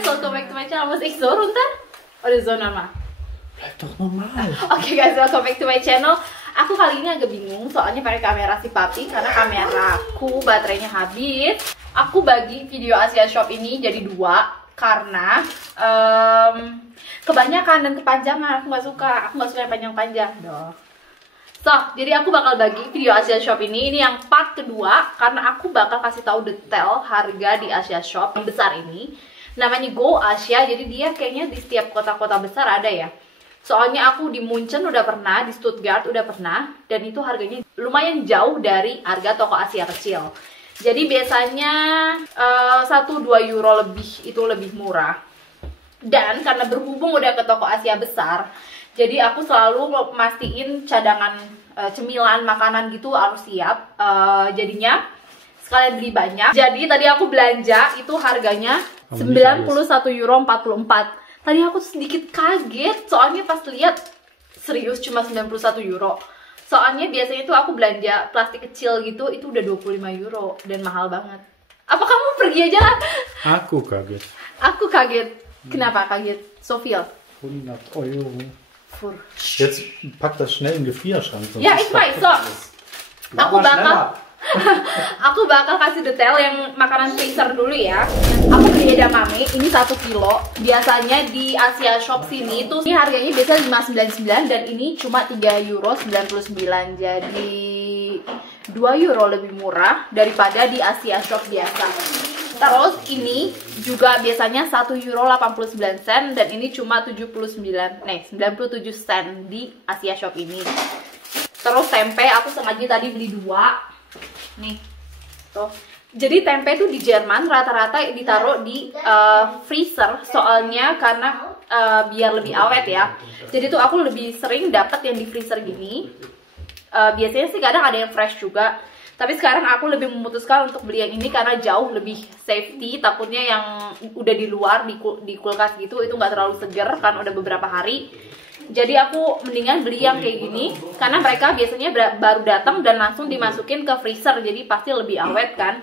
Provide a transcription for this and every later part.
guys, welcome back to my channel. Muss ich so runter? Oder so normal? Bleib doch normal. Oke guys, welcome back to my channel. Aku kali ini agak bingung soalnya pakai kamera si papi karena kameraku baterainya habis. Aku bagi video Asia Shop ini jadi dua karena kebanyakan dan kepanjangan. Aku nggak suka yang panjang-panjang. So, jadi aku bakal bagi video Asia Shop ini yang part kedua karena aku bakal kasih tahu detail harga di Asia Shop yang besar ini. Namanya Go Asia, jadi dia kayaknya di setiap kota-kota besar ada ya. Soalnya aku di Munchen udah pernah, di Stuttgart udah pernah, dan itu harganya lumayan jauh dari harga toko Asia kecil. Jadi biasanya 1-2 euro lebih itu lebih murah. Dan karena berhubung udah ke toko Asia besar, jadi aku selalu mastiin cadangan cemilan, makanan gitu harus siap. Jadinya sekalian beli banyak. Jadi tadi aku belanja itu harganya 91,44 euro. Tadi aku sedikit kaget soalnya pas lihat serius cuma 91 euro. Soalnya biasanya tuh aku belanja plastik kecil gitu itu udah 25 euro dan mahal banget. Apa kamu pergi aja lah? Aku kaget. Aku kaget. Kenapa kaget? Sofia. 100 Euro. Fur. Jetzt pack das schnell in den Gefrierschrank. Ya, ich weiß. So. Aku bakal kasih detail yang makanan freezer dulu ya. Aku beli edamame ini 1 kilo. Biasanya di Asia Shop sini tuh ini harganya biasa 5,99 dan ini cuma 3,99 euro. Jadi 2 euro lebih murah daripada di Asia Shop biasa. Terus ini juga biasanya 1,89 euro dan ini cuma 97 sen di Asia Shop ini. Terus tempe aku sengaja tadi beli 2. Nih. Tuh. Jadi tempe tuh di Jerman rata-rata ditaruh di freezer soalnya karena biar lebih awet ya. Jadi tuh aku lebih sering dapat yang di freezer gini. Biasanya sih kadang ada yang fresh juga. Tapi sekarang aku lebih memutuskan untuk beli yang ini karena jauh lebih safety. Takutnya yang udah di luar di kulkas gitu itu nggak terlalu seger kan udah beberapa hari. Jadi aku mendingan beli yang kayak gini karena mereka biasanya baru datang dan langsung dimasukin ke freezer. Jadi pasti lebih awet kan.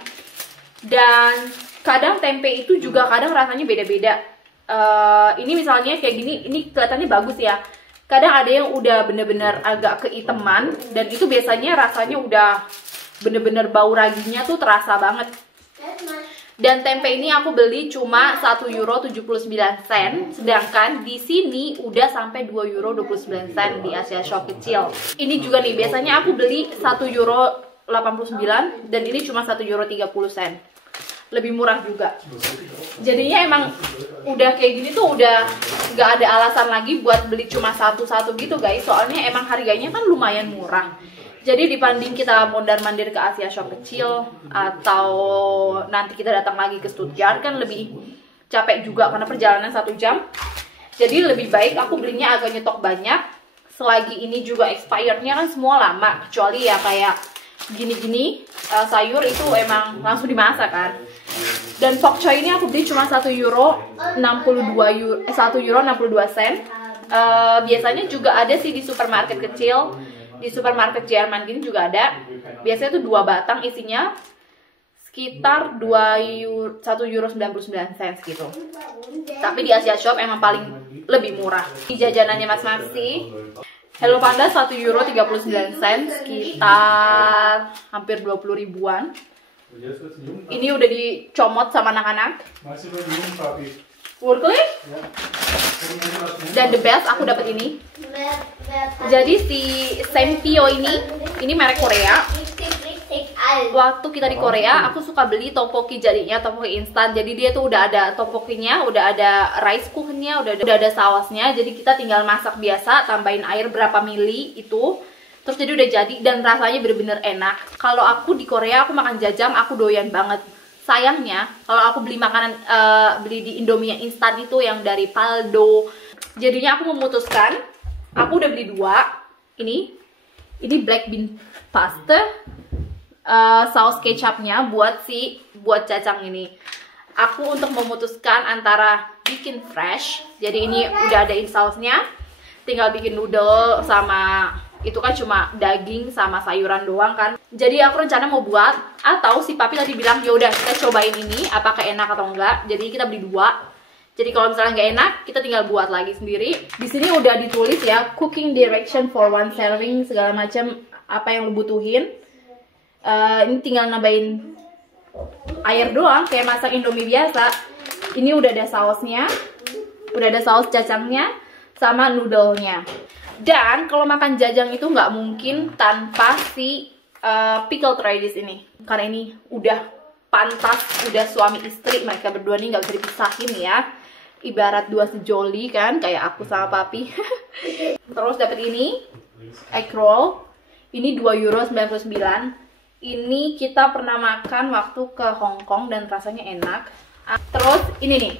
Dan kadang tempe itu juga kadang rasanya beda-beda. Ini misalnya kayak gini, ini kelihatannya bagus ya. Kadang ada yang udah bener-bener agak keiteman dan itu biasanya rasanya udah bener-bener bau raginya tuh terasa banget. Dan tempe ini aku beli cuma 1,79 euro, sedangkan di sini udah sampai 2,29 euro di Asia Shop kecil. Ini juga nih biasanya aku beli 1,89 euro dan ini cuma 1,30 euro. Lebih murah juga. Jadinya emang udah kayak gini tuh udah nggak ada alasan lagi buat beli cuma satu-satu gitu guys. Soalnya emang harganya kan lumayan murah. Jadi dibanding kita mondar-mandir ke Asia Shop kecil atau nanti kita datang lagi ke Stuttgart kan lebih capek juga karena perjalanan 1 jam. Jadi lebih baik aku belinya agak nyetok banyak. Selagi ini juga expirednya kan semua lama, kecuali ya kayak gini-gini sayur itu emang langsung dimasak kan. Dan pok choy ini aku beli cuma 1,62 euro. Biasanya juga ada sih di supermarket kecil. Di supermarket Jerman gini juga ada. Biasanya tuh 2 batang isinya sekitar 1,99 euro gitu. Tapi di Asia Shop emang paling lebih murah. Di jajanannya Mas Maxi, Hello Panda 1,39 euro, sekitar hampir 20 ribuan. Ini udah dicomot sama anak-anak. Wirklich? Dan the best aku dapat ini. Jadi si Sempio ini merek Korea. Waktu kita di Korea, aku suka beli tteokbokki jadinya tteokbokki instan. Jadi dia tuh udah ada tteokbokkinya, udah ada rice cookernya, udah ada sausnya. Jadi kita tinggal masak biasa, tambahin air berapa mili itu. Terus jadi udah jadi dan rasanya bener-bener enak. Kalau aku di Korea aku makan jajang, aku doyan banget. Sayangnya kalau aku beli makanan beli di Indomie yang instan itu yang dari Paldo, jadinya aku memutuskan aku udah beli 2 ini black bean pasta saus kecapnya buat cacang ini. Aku untuk memutuskan antara bikin fresh, jadi ini udah adain sausnya, tinggal bikin noodle sama itu kan cuma daging sama sayuran doang kan. Jadi aku rencana mau buat, atau si papi tadi bilang ya udah kita cobain ini apakah enak atau enggak. Jadi kita beli 2. Jadi kalau misalnya nggak enak, kita tinggal buat lagi sendiri. Di sini udah ditulis ya, cooking direction for one serving, segala macam apa yang lo butuhin. Ini tinggal nambahin air doang, kayak masak Indomie biasa. Ini udah ada sausnya, udah ada saus cacangnya, sama noodle-nya. Dan kalau makan jajang itu nggak mungkin tanpa si pickled radish ini. Karena ini udah pantas, udah suami istri, mereka berdua nih nggak bisa dipisahin ya. Ibarat dua sejoli kan, kayak aku sama papi. Terus dapat ini, egg roll. Ini 2,99 €. Ini kita pernah makan waktu ke Hong Kong dan rasanya enak. Terus ini nih,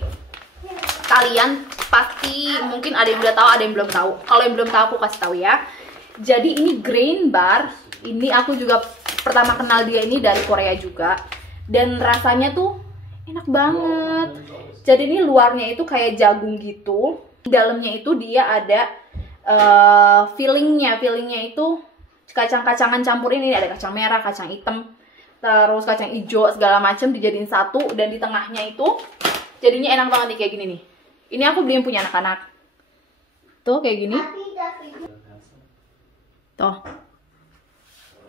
kalian pasti mungkin ada yang udah tahu, ada yang belum tahu. Kalau yang belum tahu aku kasih tahu ya. Jadi ini grain bar. Ini aku juga pertama kenal dia ini dari Korea juga. Dan rasanya tuh enak banget. Jadi ini luarnya itu kayak jagung gitu. Dalamnya itu dia ada fillingnya. Fillingnya itu kacang-kacangan campur ini. Ada kacang merah, kacang hitam, terus kacang hijau, segala macam dijadiin satu. Dan di tengahnya itu jadinya enak banget nih kayak gini nih. Ini aku beli yang punya anak-anak. Tuh kayak gini. Tuh.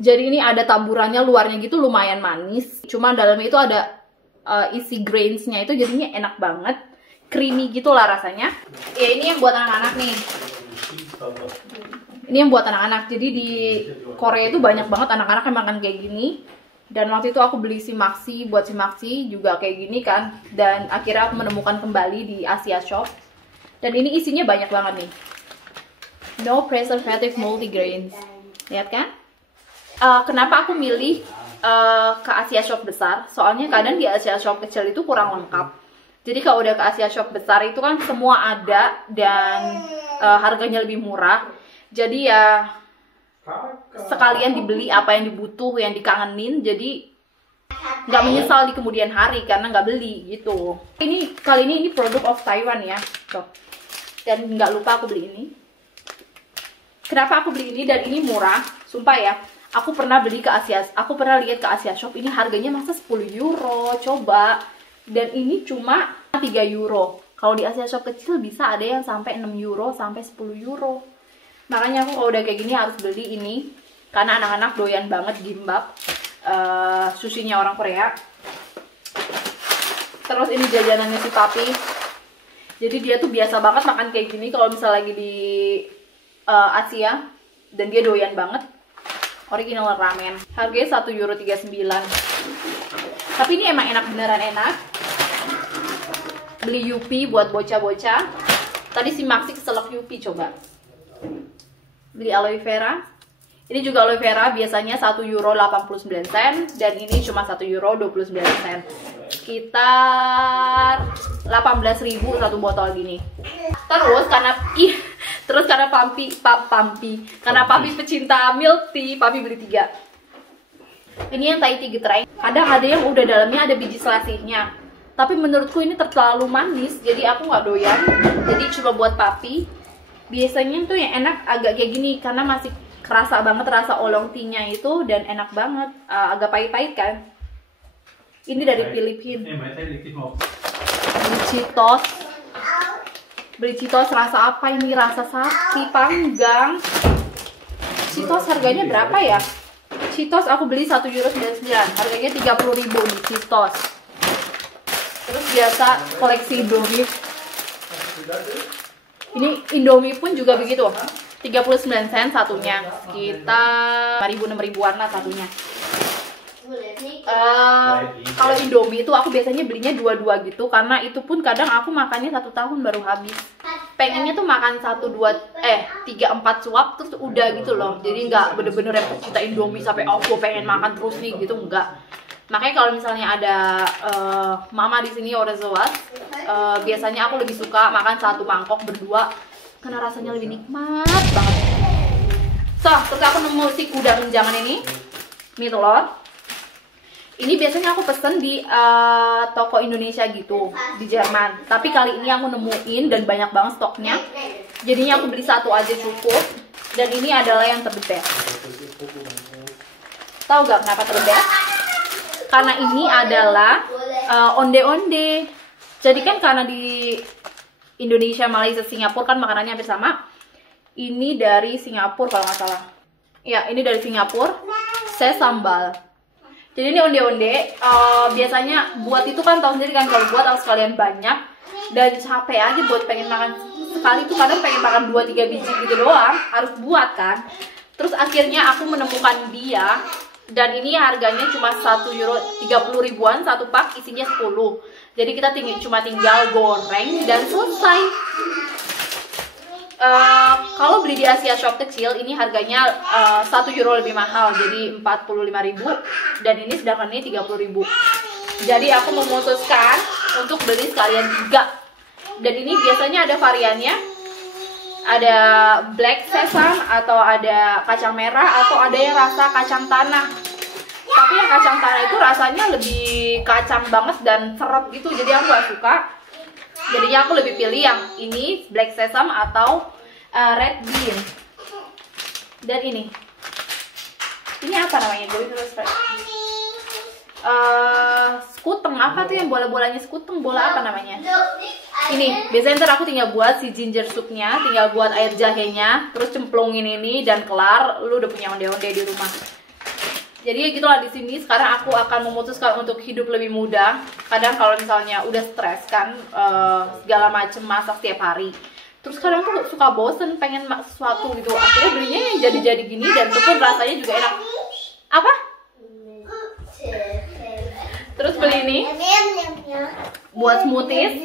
Jadi ini ada taburannya, luarnya gitu lumayan manis. Cuma dalamnya itu ada isi grainsnya itu jadinya enak banget. Creamy gitu lah rasanya. Ya ini yang buat anak-anak nih. Ini yang buat anak-anak. Jadi di Korea itu banyak banget anak-anak yang makan kayak gini. Dan waktu itu aku beli si Maxi, buat si Maxi juga kayak gini kan. Dan akhirnya aku menemukan kembali di Asia Shop. Dan ini isinya banyak banget nih. No preservative multigrains. Lihat kan? Kenapa aku milih ke Asia Shop besar? Soalnya kadang di Asia Shop kecil itu kurang lengkap. Jadi kalau udah ke Asia Shop besar itu kan semua ada dan harganya lebih murah. Jadi ya sekalian dibeli apa yang dibutuh, yang dikangenin, jadi nggak menyesal di kemudian hari karena nggak beli gitu. Kali ini produk of Taiwan ya, tuh. Dan nggak lupa aku beli ini. Kenapa aku beli ini dan ini murah? Sumpah ya, aku pernah beli ke Asia, aku pernah lihat ke Asia Shop ini harganya masa 10 euro, coba. Dan ini cuma 3 euro. Kalau di Asia Shop kecil bisa ada yang sampai 6 euro sampai 10 euro. Makanya aku kalau udah kayak gini harus beli ini. Karena anak-anak doyan banget gimbap, sushinya orang Korea. Terus ini jajanannya si papi. Jadi dia tuh biasa banget makan kayak gini kalau misalnya lagi di Asia. Dan dia doyan banget. Original ramen. Harganya 1,39 euro. Tapi ini emang enak, beneran enak. Beli Yupi buat bocah-bocah. Tadi si Maxi keselak Yupi, coba. Beli aloe vera. Ini juga aloe vera biasanya 1,89 €. Dan ini cuma 1,29 €. Sekitar 18.000 satu botol gini. Terus karena papi pecinta milk tea, papi beli 3. Ini yang Thai tea getrai. Kadang ada yang udah dalamnya ada biji selasihnya. Tapi menurutku ini terlalu manis, jadi aku nggak doyan. Jadi cuma buat papi. Biasanya tuh yang enak agak kayak gini karena masih kerasa banget rasa oolong tea-nya itu dan enak banget. Agak pahit-pahit kan. Ini dari Filipina. Beli Cheetos rasa apa ini? Rasa sapi panggang. Cheetos harganya berapa ya? Cheetos aku beli 1,99 €. Harganya 30.000 nih Cheetos. Terus biasa koleksi Indomie. Ini Indomie pun juga begitu. 39 sen satunya. Sekitar 5.000-6.000-an lah satunya. Kalau Indomie itu aku biasanya belinya 2 gitu karena itu pun kadang aku makannya 1 tahun baru habis. Pengennya tuh makan 3-4 suap terus udah gitu loh. Jadi nggak bener-bener yang pecinta Indomie sampai aku pengen makan terus nih gitu, enggak. Makanya kalau misalnya ada mama di sini Orezoas, biasanya aku lebih suka makan 1 mangkok berdua karena rasanya lebih nikmat banget. Terus aku nemu si kuda menjangan ini, mie telur. Ini biasanya aku pesen di toko Indonesia gitu di Jerman. Tapi kali ini aku nemuin dan banyak banget stoknya. Jadinya aku beli 1 aja cukup. Dan ini adalah yang terbest. Tahu gak kenapa terbest? Karena ini adalah onde-onde. Jadi kan karena di Indonesia, Malaysia, Singapura kan makanannya hampir sama. Ini dari Singapura kalau nggak salah. Ya, ini dari Singapura. Saya sambal. Jadi ini onde-onde. Biasanya buat itu kan tahu sendiri kan, kalau buat harus kalian banyak dan capek aja buat pengen makan sekali tuh, kadang pengen makan 2-3 biji gitu doang, harus buat kan. Terus akhirnya aku menemukan dia, dan ini harganya cuma 1 euro 30 ribuan satu pak, isinya 10. Jadi kita cuma tinggal goreng dan selesai. Kalau beli di Asia Shop kecil ini harganya 1 euro lebih mahal, jadi 45.000, dan ini sedangkan ini 30.000. Jadi aku memutuskan untuk beli sekalian 3. Dan ini biasanya ada variannya, ada black sesame atau ada kacang merah atau ada yang rasa kacang tanah. Tapi yang kacang tanah itu rasanya lebih kacang banget dan seret gitu, jadi aku gak suka. Jadinya aku lebih pilih yang ini black sesame atau red bean. Dan ini apa namanya? Skuteng, apa tuh yang bola-bolanya skuteng, bola apa namanya? Ini biasanya ntar aku tinggal buat si ginger soupnya, tinggal buat air jahenya, terus cemplungin ini dan kelar, lu udah punya onde-onde di rumah. Jadi gitulah di sini. Sekarang aku akan memutuskan untuk hidup lebih mudah. Kadang kalau misalnya udah stres kan, segala macem masak tiap hari, terus kadang tuh suka bosen pengen sesuatu gitu. Akhirnya belinya yang jadi-jadi gini, dan itu pun rasanya juga enak. Apa? Terus beli ini buat smoothies.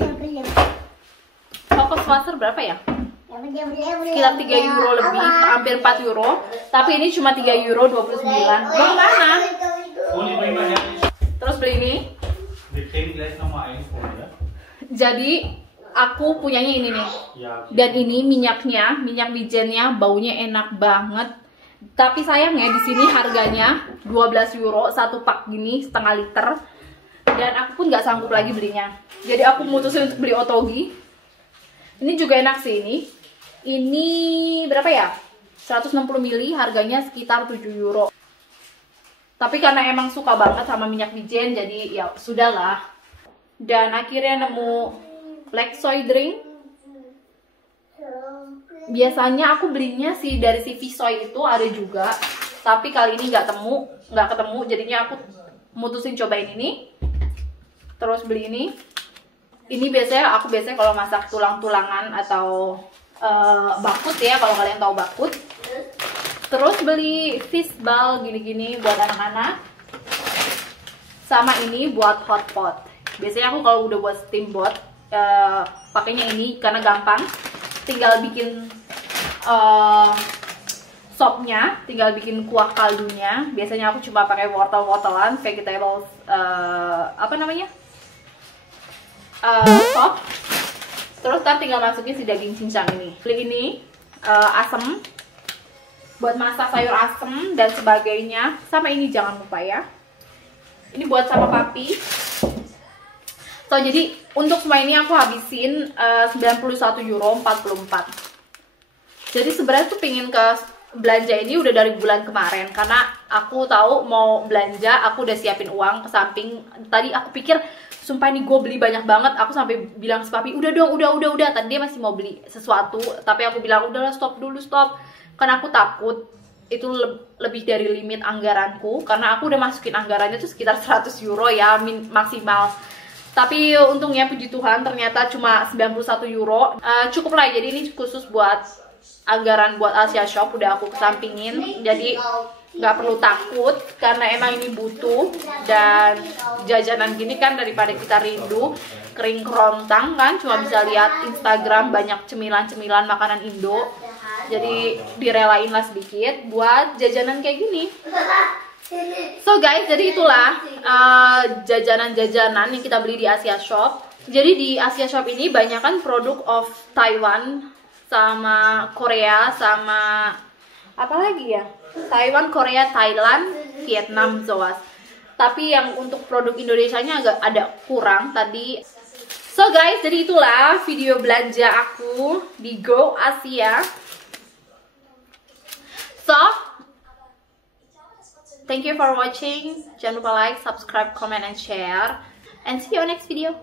Kokos water berapa ya? Sekitar 3 euro lebih, hampir 4 euro. Tapi ini cuma 3 euro 29. Mau kemana? Terus beli ini. Jadi aku punyanya ini nih. Dan ini minyaknya, minyak wijennya, baunya enak banget. Tapi sayangnya di sini harganya 12 euro satu pak gini, setengah liter. Dan aku pun nggak sanggup lagi belinya. Jadi aku mutusin untuk beli Otogi. Ini juga enak sih ini. Ini berapa ya? 160 ml, harganya sekitar 7 euro. Tapi karena emang suka banget sama minyak wijen, jadi ya sudahlah. Dan akhirnya nemu black soy drink. Biasanya aku belinya sih dari si Visoy itu ada juga, tapi kali ini nggak ketemu, jadinya aku mutusin cobain ini. Terus beli ini. Ini aku biasanya kalau masak tulang-tulangan atau bakut ya, kalau kalian tahu bakut. Terus beli fish ball gini-gini buat anak-anak. Sama ini buat hot pot. Biasanya aku kalau udah buat steamboat pakainya ini karena gampang. Tinggal bikin sopnya, tinggal bikin kuah kaldunya. Biasanya aku cuma pakai wortel-wortelan, vegetables, apa namanya? Sop. Terus tinggal masukin si daging cincang ini. Beli ini asem buat masak sayur asem dan sebagainya. Sama ini jangan lupa ya. Ini buat sama papi. So jadi untuk semua ini aku habisin 91 euro 44. Jadi sebenarnya tuh pingin ke belanja ini udah dari bulan kemarin, karena aku tahu mau belanja, aku udah siapin uang ke samping. Tadi aku pikir sumpah ini gue beli banyak banget, aku sampai bilang si papi udah dong, udah. Tadi dia masih mau beli sesuatu, tapi aku bilang udahlah, stop dulu, karena aku takut itu lebih dari limit anggaranku, karena aku udah masukin anggarannya tuh sekitar 100 euro ya maksimal. Tapi untungnya puji Tuhan ternyata cuma 91 euro. Cukup lah, jadi ini khusus buat anggaran buat Asia Shop, udah aku kesampingin. Jadi nggak perlu takut, karena emang ini butuh. Dan jajanan gini kan daripada kita rindu kering kerontang kan, cuma bisa lihat Instagram banyak cemilan-cemilan makanan Indo. Jadi direlain lah sedikit buat jajanan kayak gini. So guys, jadi itulah jajanan-jajanan yang kita beli di Asia Shop. Jadi di Asia Shop ini banyak kan produk of Taiwan sama Korea sama apa lagi ya? Taiwan, Korea, Thailand, Vietnam, Zoas. Tapi yang untuk produk Indonesianya agak ada kurang tadi. So guys, jadi itulah video belanja aku di Go Asia. So thank you for watching. Jangan lupa like, subscribe, comment, and share. And see you on next video.